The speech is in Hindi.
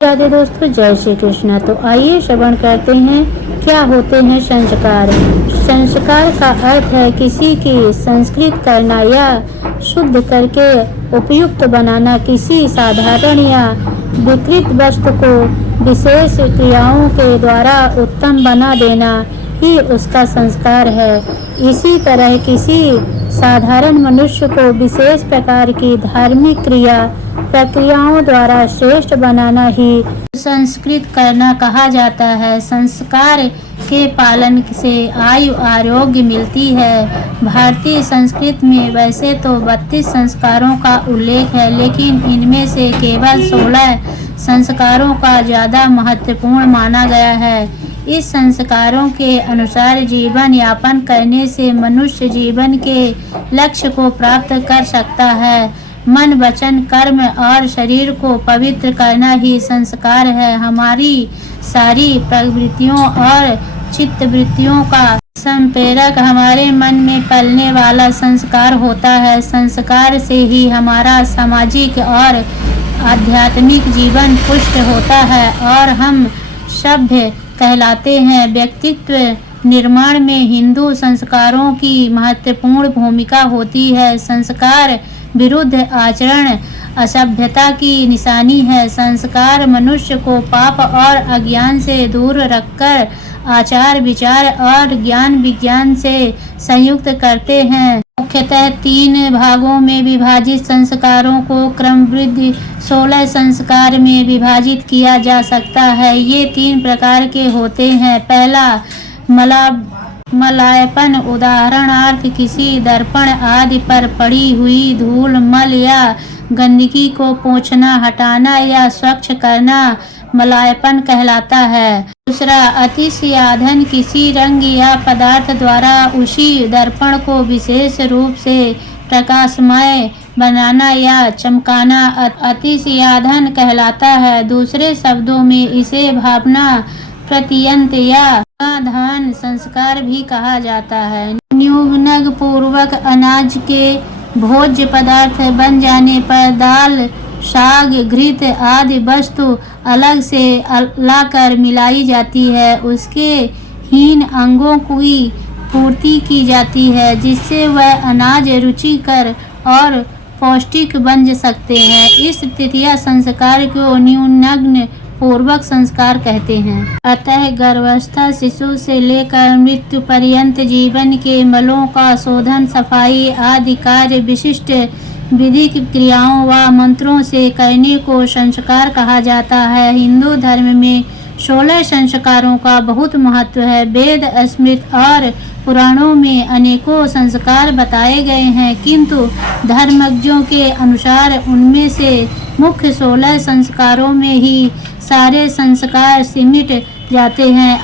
राधे दोस्तों, जय श्री कृष्ण। तो आइए श्रवण करते हैं क्या होते हैं संस्कार। संस्कार का अर्थ है किसी की संस्कृत करना या शुद्ध करके उपयुक्त बनाना। किसी साधारण या विकृत वस्तु को विशेष क्रियाओं के द्वारा उत्तम बना देना ही उसका संस्कार है। इसी तरह किसी साधारण मनुष्य को विशेष प्रकार की धार्मिक प्रक्रियाओं द्वारा श्रेष्ठ बनाना ही संस्कृत करना कहा जाता है। संस्कार के पालन से आयु आरोग्य मिलती है। भारतीय संस्कृत में वैसे तो 32 संस्कारों का उल्लेख है, लेकिन इनमें से केवल 16 संस्कारों का ज़्यादा महत्वपूर्ण माना गया है। इस संस्कारों के अनुसार जीवन यापन करने से मनुष्य जीवन के लक्ष्य को प्राप्त कर सकता है। मन, वचन, कर्म और शरीर को पवित्र करना ही संस्कार है। हमारी सारी प्रवृत्तियों और चित्तवृत्तियों का संप्रेरक हमारे मन में पलने वाला संस्कार होता है। संस्कार से ही हमारा सामाजिक और आध्यात्मिक जीवन पुष्ट होता है और हम सभ्य कहलाते हैं। व्यक्तित्व निर्माण में हिंदू संस्कारों की महत्वपूर्ण भूमिका होती है। संस्कार विरुद्ध आचरण असभ्यता की निशानी है। संस्कार मनुष्य को पाप और अज्ञान से दूर रखकर आचार विचार और ज्ञान विज्ञान से संयुक्त करते हैं। मुख्यतः 3 भागों में विभाजित संस्कारों को क्रमबद्ध 16 संस्कार में विभाजित किया जा सकता है। ये 3 प्रकार के होते हैं। पहला मलायपन, उदाहरणार्थ किसी दर्पण आदि पर पड़ी हुई धूल, मल या गंदगी को पोंछना, हटाना या स्वच्छ करना मलायपन कहलाता है। दूसरा, अतिशयाधन, किसी रंग या पदार्थ द्वारा उसी दर्पण को विशेष रूप से प्रकाशमय बनाना या चमकाना अतिशयाधन कहलाता है। दूसरे शब्दों में इसे भावना प्रत्यंत या समाधान संस्कार भी कहा जाता है। न्यूनग पूर्वक अनाज के भोज्य पदार्थ बन जाने पर दाल, साग, घृत आदि वस्तु अलग से लाकर मिलाई जाती है। उसके हीन अंगों की पूर्ति की जाती है, जिससे वह अनाज रुचिकर और पौष्टिक बन सकते हैं। इस तृतीय संस्कार को न्यूनग्न पूर्वक संस्कार कहते हैं। अतः गर्भावस्था शिशु से लेकर मृत्यु पर्यंत जीवन के मलों का शोधन, सफाई आदि कार्य विशिष्ट विधिक क्रियाओं व मंत्रों से करने को संस्कार कहा जाता है। हिंदू धर्म में 16 संस्कारों का बहुत महत्व है। वेद, स्मृति और पुराणों में अनेकों संस्कार बताए गए हैं, किंतु धर्मज्ञों के अनुसार उनमें से मुख्य 16 संस्कारों में ही सारे संस्कार सिमट जाते हैं।